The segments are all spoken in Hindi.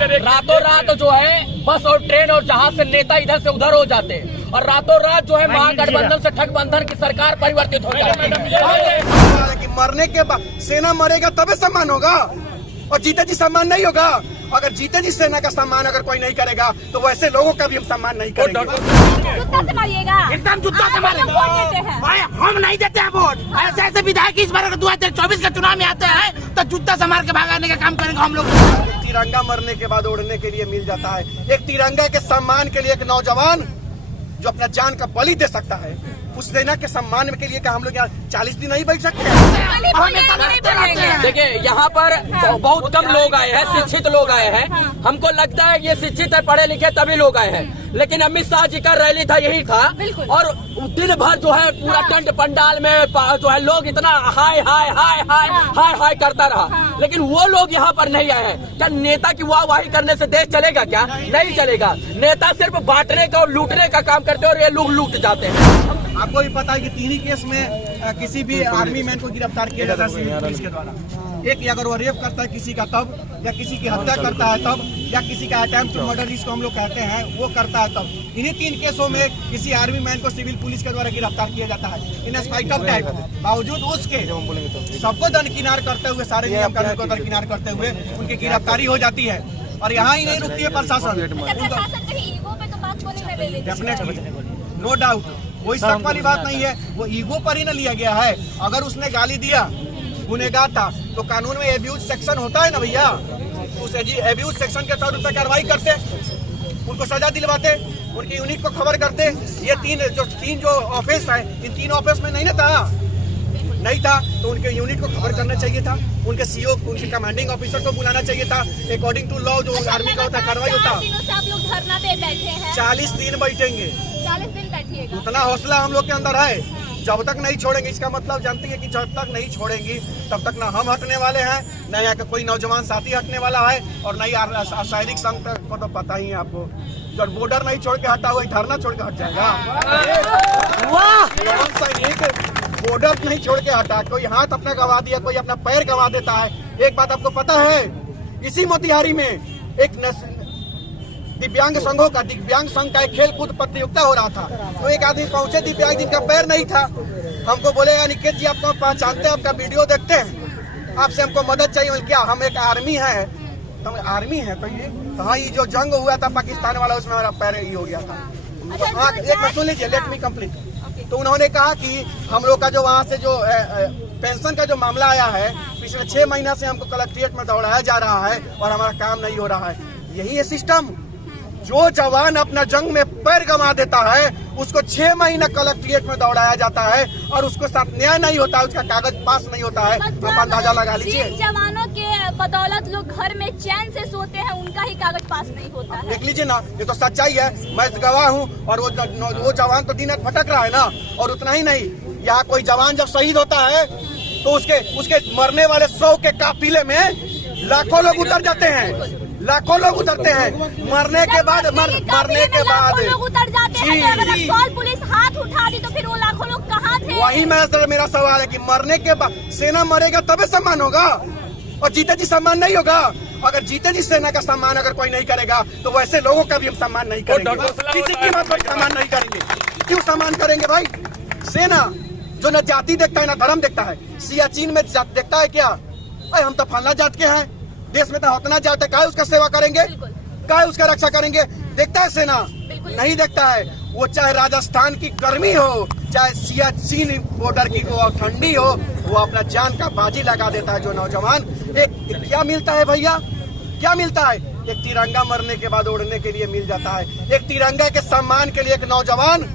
रातों रात जो है बस और ट्रेन और जहाज से नेता इधर से उधर हो जाते हैं और रातों रात जो है महागठबंधन से ठगबंधन की सरकार परिवर्तित हो जाती है। मरने के बाद सेना मरेगा तभी सम्मान होगा और जीते जी सम्मान नहीं होगा। अगर जीते जी सेना का सम्मान अगर कोई नहीं करेगा तो वैसे लोगों का भी हम सम्मान नहीं करेंगे। जूता से मारिएगा, एकदम जूता से मारेंगे। भाई हम नहीं देते हैं वोट। ऐसे ऐसे विधायक इस बार अगर 2024 के चुनाव में आते हैं तो जूता से मार के भगाने का काम करेंगे हम लोग। तिरंगा मरने के बाद ओढ़ने के लिए मिल जाता है। एक तिरंगा के सम्मान के लिए एक नौजवान जो अपना जान का बलि दे सकता है, उस सेना के सम्मान के लिए क्या हम लोग यहाँ 40 दिन नहीं बैठ सकते? देखिए यहाँ पर बहुत कम लोग आए हैं, शिक्षित लोग आए हैं। हमको लगता है ये शिक्षित है, पढ़े लिखे तभी लोग आए हैं, लेकिन अमित शाह जी का रैली था यही था और दिन भर जो है पूरा टेंट पंडाल में जो है लोग इतना हाय हाय हाय हाय हाय हाय करता रहा, लेकिन वो लोग यहाँ पर नहीं आए हैं। क्या नेता की वाहवाही करने से देश चलेगा? क्या नहीं चलेगा। नेता सिर्फ बांटने का और लूटने का काम करते हैं और ये लोग लूट जाते हैं। आपको भी पता है कि 3 ही केस में किसी भी आर्मी मैन को गिरफ्तार किया जाता है पुलिस के द्वारा। एक अगर वो रेप करता है किसी का तब, या किसी की हत्या करता है तब, या किसी का अटेम्प्ट टू मर्डर जिसको हम लोग कहते हैं वो करता है तब। इन्हीं 3 केसों में किसी आर्मी मैन को सिविल पुलिस के द्वारा गिरफ्तार किया जाता है इन स्पाइट ऑफ टाइम। बावजूद उसके सबको दरकिनार करते हुए, सारे नियम कानून को दरकिनार करते हुए उनकी गिरफ्तारी हो जाती है और यहाँ ही नहीं रुकती है प्रशासन। डेफिनेटली, नो डाउट, कोई शक वाली बात नहीं है। वो ईगो पर ही न लिया गया है। अगर उसने गाली दिया, गुनहगार था, तो कानून में एब्यूज सेक्शन होता है ना भैया, उस एब्यूज सेक्शन के तहत उस पर कार्रवाई करते, उनको सजा दिलवाते, उनकी यूनिट को खबर करते। ये तीन जो ऑफिस है, इन 3 ऑफिस में नहीं था तो उनके यूनिट को खबर करना चाहिए था, उनके सीओ, उनके कमांडिंग ऑफिसर को बुलाना चाहिए था। अकॉर्डिंग टू लॉ जो आर्मी का होता है कार्रवाई होता। आप लोग धरना पे बैठे हैं, 40 दिन बैठेंगे, 40 दिन बैठिएगा। उतना हौसला हम लोग के अंदर है। जब तक नहीं छोड़ेंगे, इसका मतलब जानती है कि जब तक नहीं छोड़ेंगी तब तक ना हम हटने वाले हैं, न यहाँ का कोई नौजवान साथी हटने वाला है, और न ही सैनिक संघ को तो पता ही है आपको, जब बॉर्डर नहीं छोड़ के हटा हुआ धरना छोड़ के हट जाएगा। सैनिक बॉर्डर नहीं छोड़ के हटा, कोई हाथ अपना गवा दिया, कोई अपना पैर गवा देता है। एक बात आपको पता है, इसी मोतिहारी में एक दिव्यांग संघों का, दिव्यांग संघ का एक खेल कूद प्रतियोगिता हो रहा था, तो एक आदमी पहुंचे दिव्यांग जिनका पैर नहीं था, हमको बोले निकेत जी आपको पहचानते हैं, आपका वीडियो देखते हैं, आपसे हमको मदद चाहिए। क्या हम एक आर्मी है? तो आर्मी है तो ये जो जंग हुआ था पाकिस्तान वाला, उसमें हमारा पैर ही हो गया था। हाँ, एक मिनट सुन लीजिए, लेट मी कंप्लीट। तो उन्होंने कहा कि हम लोग का जो वहाँ से जो पेंशन का जो मामला आया है, पिछले 6 महीना से हमको कलेक्ट्रेट में दौड़ाया जा रहा है और हमारा काम नहीं हो रहा है। यही है सिस्टम। जो जवान अपना जंग में पैर गंवा देता है, उसको 6 महीना कलेक्ट्रेट में दौड़ाया जाता है और उसको साथ न्याय नहीं होता है, उसका कागज पास नहीं होता है। तो अंदाजा लगा लीजिए, जवानों के बदौलत लोग घर में चैन से सोते हैं, उनका ही कागज पास नहीं होता है। देख लीजिए ना, ये तो सच्चाई है, मैं गवाह हूँ। और वो जवान तो दिन रात भटक रहा है ना। और उतना ही नहीं, यहाँ कोई जवान जब शहीद होता है तो उसके मरने वाले 100 के काफिले में लाखों लोग उतर जाते हैं, लाखों लोग उतरते हैं। मरने के बाद लोग उतर जाते हैं। तो अगर पुलिस हाथ उठा दी तो फिर वो लाखों लोग कहाँ थे? वही मेरा सवाल है कि मरने के बाद सेना मरेगा तभी सम्मान होगा और जीते जी सम्मान नहीं होगा। अगर जीते जी सेना का सम्मान अगर कोई नहीं करेगा तो वैसे लोगों का भी हम सम्मान नहीं करेंगे, किसी की बात पर सम्मान नहीं करेंगे। क्यों सम्मान करेंगे भाई? सेना जो न जाति देखता है न धर्म देखता है, सियाचिन में देखता है क्या? अरे हम तो फलना जात के हैं, देश में तो उतना जाते, काहे उसका सेवा करेंगे, काहे उसका रक्षा करेंगे? देखता है सेना? नहीं देखता है। वो चाहे राजस्थान की गर्मी हो, चाहे सियाचिन बॉर्डर की वो ठंडी हो, वो अपना जान का बाजी लगा देता है जो नौजवान। एक क्या मिलता है भैया, क्या मिलता है? एक तिरंगा मरने के बाद ओढ़ने के लिए मिल जाता है। एक तिरंगा के सम्मान के लिए एक नौजवान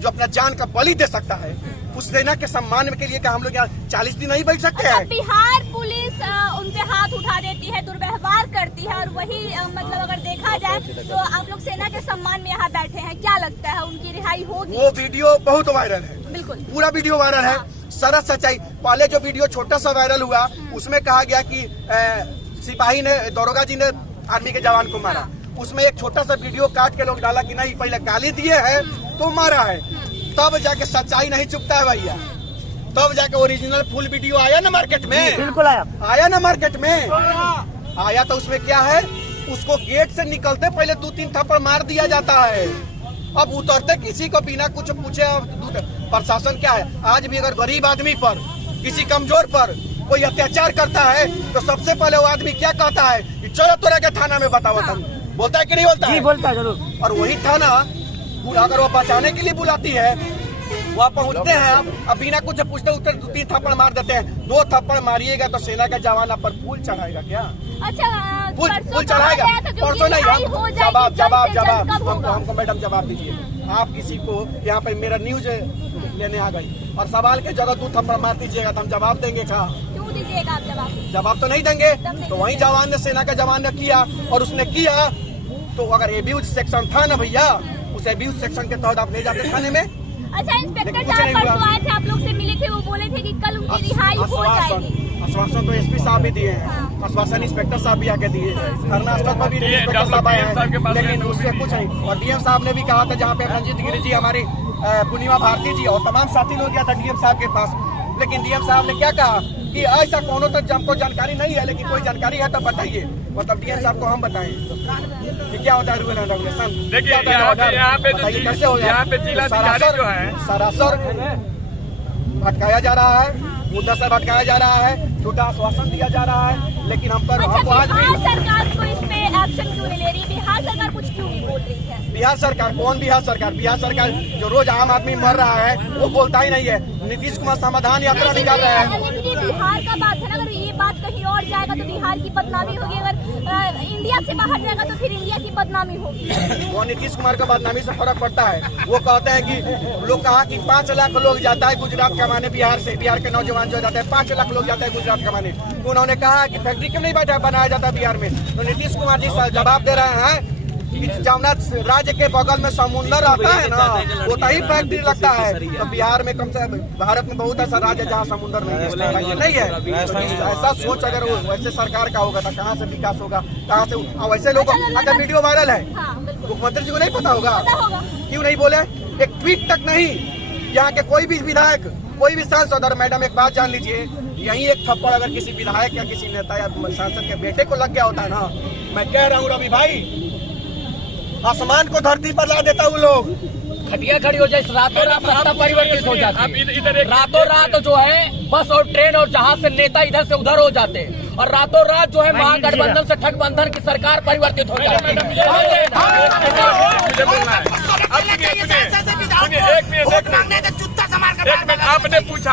जो अपना जान का बलि दे सकता है, उस सेना के सम्मान के लिए क्या हम लोग यहाँ 40 दिन नहीं बैठ सकते हैं? बिहार पुलिस उनपे हाथ उठा देती है, दुर्व्यवहार करती है, और वही मतलब अगर देखा जाए तो आप लोग सेना के सम्मान में यहाँ बैठे हैं, क्या लगता है उनकी रिहाई होगी? वो वीडियो बहुत वायरल है, बिल्कुल पूरा वीडियो वायरल है, सरस सच्चाई। पहले जो वीडियो छोटा सा वायरल हुआ उसमें कहा गया कि सिपाही ने, दरोगा जी ने आर्मी के जवान को मारा। उसमें एक छोटा सा वीडियो काट के लोग डाला कि नहीं पहले गाली दिए है तो मारा है। तब जाके सच्चाई नहीं चुपता है भैया, तब जाके ओरिजिनल फुल वीडियो आया ना मार्केट में। बिल्कुल आया ना मार्केट में आया। तो उसमें क्या है उसको गेट से निकलते पहले 2-3 थप्पड़ मार दिया जाता है। अब उतरते किसी को बिना कुछ पूछे। प्रशासन क्या है, आज भी अगर गरीब आदमी पर, किसी कमजोर पर कोई अत्याचार करता है तो सबसे पहले वो आदमी क्या कहता है कि चलो तोरा के थाना में बताओ। बोलता है कि नहीं बोलता है? बोलता है जरूर। और वही थाना अगर वो बचाने के लिए बुलाती है, वहाँ पहुँचते हैं, अब बिना कुछ पूछते उतर 2-3 थप्पड़ मार देते हैं। 2 थप्पड़ मारिएगा तो सेना का जवान आप पर फूल चढ़ाएगा क्या? अच्छा, फूल चढ़ाएगा? परसों नहीं, हम जवाब हमको मैडम जवाब दीजिए। आप किसी को यहाँ पे मेरा न्यूज लेने आ गई और सवाल के जगह 2 थप्पड़ मार दीजिएगा तो हम जवाब देंगे क्या? क्यों दीजिएगा आप जवाब? जवाब तो नहीं देंगे। तो वही जवान ने, सेना का जवान ने किया, और उसने किया तो अगर एब्यूज सेक्शन था ना भैया, उस एब्यूज सेक्शन के तहत आप ले जाते थाने में। अच्छा, इंस्पेक्टर साहब परसों आए थे, आप लोग से मिले थे, वो बोले थे कि कल उनकी रिहाई हो जाएगी। आश्वासन तो एसपी साहब भी दिए हैं, आश्वासन इंस्पेक्टर साहब भी आके दिए हैं, धरना स्थल पर भी इंस्पेक्टर साहब आए हैं, लेकिन उससे कुछ नहीं। और डीएम साहब ने भी कहा था, जहाँ पे रंजीत गिरी जी, हमारी पूर्णिमा भारती जी और तमाम साथी लोग गया था डीएम साहब के पास, लेकिन डीएम साहब ने क्या कहा कि ऐसा कोनो तो हमको जानकारी नहीं है, लेकिन कोई जानकारी है तो बताइए। मतलब डीएम साहब को हम बताएं कि क्या होता है रूल एंड रेगुलेशन। देखिए यहाँ पे कैसे हो यहाँ पे जिलाधिकारी जो है सरासर भटकाया जा रहा है, मुद्दा से भटकाया जा रहा है, झूठा आश्वासन दिया जा रहा है, लेकिन हम पर अच्छा, हमको आज भी बिहार सरकार को इस पे एक्शन क्यों नहीं ले रही? बिहार सरकार कुछ क्यों नहीं बोल रही है? बिहार सरकार कौन? बिहार सरकार जो रोज आम आदमी मर रहा है वो बोलता ही नहीं है। नीतीश कुमार समाधान यात्रा निकाल रहे हैं। लेकिन ये बिहार का बात है ना, अगर ये बात कहीं और जाएगा तो बिहार की बदनामी होगी, अगर इंडिया से बाहर जाएगा तो फिर इंडिया की बदनामी होगी। वो नीतीश कुमार का बदनामी से फर्क पड़ता है। वो कहते हैं कि लोग कहा कि 5 लाख लोग जाता है गुजरात कमाने बिहार से, बिहार के नौजवान जो जाते हैं 5 लाख लोग जाते हैं गुजरात कमाने। तो उन्होंने कहा कि फैक्ट्री क्यों नहीं बनाया जाता बिहार में? तो नीतीश कुमार जी जवाब दे रहे हैं कि जमुना राज्य के बगल में समुद्र रहता है ना, वो ही फैक्ट्री लगता है। तो बिहार में कम से भारत में बहुत ऐसा राज्य जहाँ समुद्र नहीं है। ऐसा सोच अगर वैसे सरकार का होगा तो कहाँ से विकास होगा, कहाँ से वैसे लोग। अगर वीडियो वायरल है, मुख्यमंत्री जी को नहीं पता होगा? क्यों नहीं बोले? एक ट्वीट तक नहीं। यहाँ के कोई भी विधायक, कोई भी सांसद, और मैडम एक बात जान लीजिए, यही एक थप्पड़ अगर किसी विधायक या किसी नेता या सांसद के बेटे को लग गया होता है ना, मैं कह रहा हूँ रवि भाई, आसमान को धरती पर ला देता हूँ लोग। खटिया खड़ी हो जाए, रातों रात सत्ता परिवर्तित हो जाती है। रातों रात जो है बस और ट्रेन और जहाज से नेता इधर से उधर हो जाते हैं, और रातों रात जो है महागठबंधन से ठगबंधन की सरकार परिवर्तित हो जाती है। आपने पूछा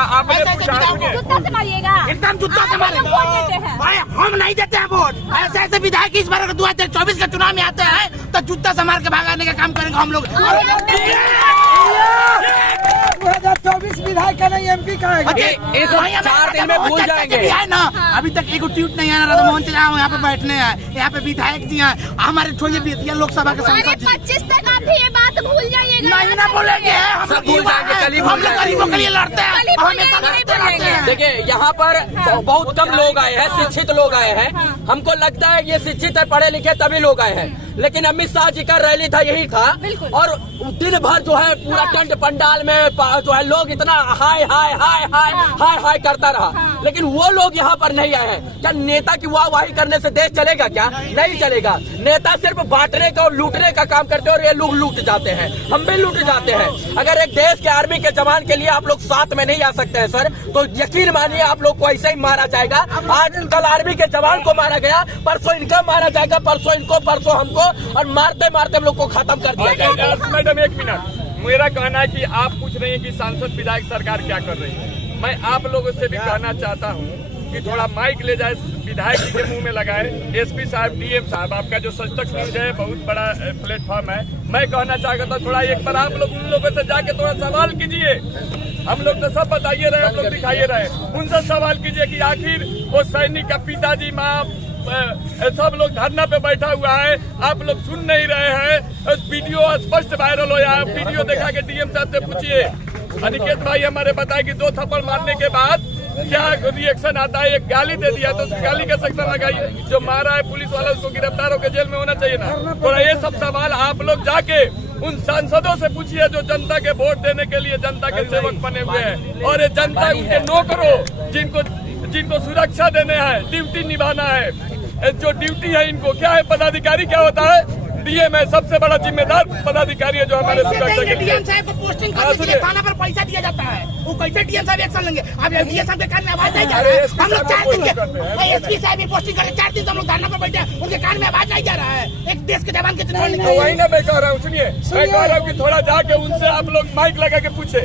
जूता से मारिएगा? एकदम जूता से मारेंगे भाई, हम नहीं देते हैं वोट। ऐसे विधायक इस बार 2024 के चुनाव में आते हैं तो जूता से मार के भगाने का काम करेंगे हम लोग। 2024 विधायक का नहीं, एमपी का है। इस 4 दिन में भूल जाएंगे। है ना, अभी तक एक ट्वीट नहीं आया। राधा मोहन चला यहाँ पे बैठने हैं, यहाँ पे विधायक जी हैं, हमारे छोड़िए बेतिया लोकसभा के सांसद जी। 25 तक आप भी ये बात भूल जाइएगा। नहीं ना बोलेंगे, हम लोग भूल जाएंगे, कल ही भूल हम लोग गरीबों के लिए लड़ते हैं, हमेशा लड़ते रहते हैं। देखिए यहाँ पर बहुत कम लोग आए हैं, शिक्षित लोग आए हैं। हमको लगता है ये शिक्षित है, पढ़े लिखे तभी लोग आए हैं, लेकिन अमित शाह जी का रैली था, यही था। और दिन भर जो है पूरा टेंट पंडाल में जो है लोग इतना हाय हाय हाय हाय हाय हाय करता रहा, लेकिन वो लोग यहाँ पर नहीं आए हैं। क्या नेता की वाहवाही करने से देश चलेगा? क्या नहीं चलेगा। नेता सिर्फ बांटने का और लूटने का काम करते हैं, और ये लोग लूट जाते हैं, हम भी लूट जाते हैं। अगर एक देश के आर्मी के जवान के लिए आप लोग साथ में नहीं आ सकते हैं सर, तो यकीन मानिए आप लोग को ऐसे ही मारा जाएगा। आज कल आर्मी के जवान को मारा गया, परसों इनका मारा जाएगा, परसों इनको, परसों हमको, और मारते मारते हम लोग को खत्म कर दिया जाएगा। मैडम एक मिनट, मेरा कहना है कि आप पूछ रही हैं कि सांसद विधायक सरकार क्या कर रही है। मैं आप लोगों से भी कहना चाहता हूँ कि थोड़ा माइक ले जाए, विधायक जी के मुंह में लगाए। एसपी साहब, डीएम साहब, आपका जो सच तक न्यूज है बहुत बड़ा प्लेटफॉर्म है। मैं कहना चाहता था थोड़ा एक बार आप लोग उन लोगों से जाके थोड़ा सवाल कीजिए। हम लोग तो सब बताइए रहे, हम लोग दिखाइए रहे, उनसे सवाल कीजिए कि आखिर वो सैनिक का पिताजी, माँ, सब लोग धरना पे बैठा हुआ है, आप लोग सुन नहीं रहे हैं। वीडियो स्पष्ट वायरल हो, या वीडियो दिखा के डीएम साहब से पूछिए। अनिकेत भाई हमारे बताए कि 2 थप्पड़ मारने के बाद क्या रिएक्शन आता है। एक गाली दे दिया तो गाली का सेक्शन लगाइए, जो मारा है पुलिस वाला उसको गिरफ्तार होकर जेल में होना चाहिए ना। थोड़ा ये सब सवाल आप लोग जाके उन सांसदों से पूछिए जो जनता के वोट देने के लिए जनता के सेवक बने हुए हैं, और ये जनता उनके नौकरों जिनको सुरक्षा देने हैं, ड्यूटी निभाना है। जो ड्यूटी है इनको क्या है, पदाधिकारी क्या होता है, डीएम है सबसे बड़ा जिम्मेदार पदाधिकारी है जो हमारे सुरक्षा के लिए। डीएम साहब को पोस्टिंग करने के लिए थाना पर पैसा दिया जाता है, वो कैसे डीएम साहब एक्शन लेंगे? अब डीएम साहब के कान में आवाज नहीं जा रहा है। हम लोग 4 दिन के एसपी साहब भी पोस्टिंग करे, 4 दिन से हम लोग धरना पर बैठे हैं, उनके कान में आवाज नहीं जा रहा है। एक देश के जवान के वही ना मैं कह रहा हूँ, सुनिए मैं कह रहा हूँ कि थोड़ा जाके उनसे आप लोग माइक लगा के पूछे।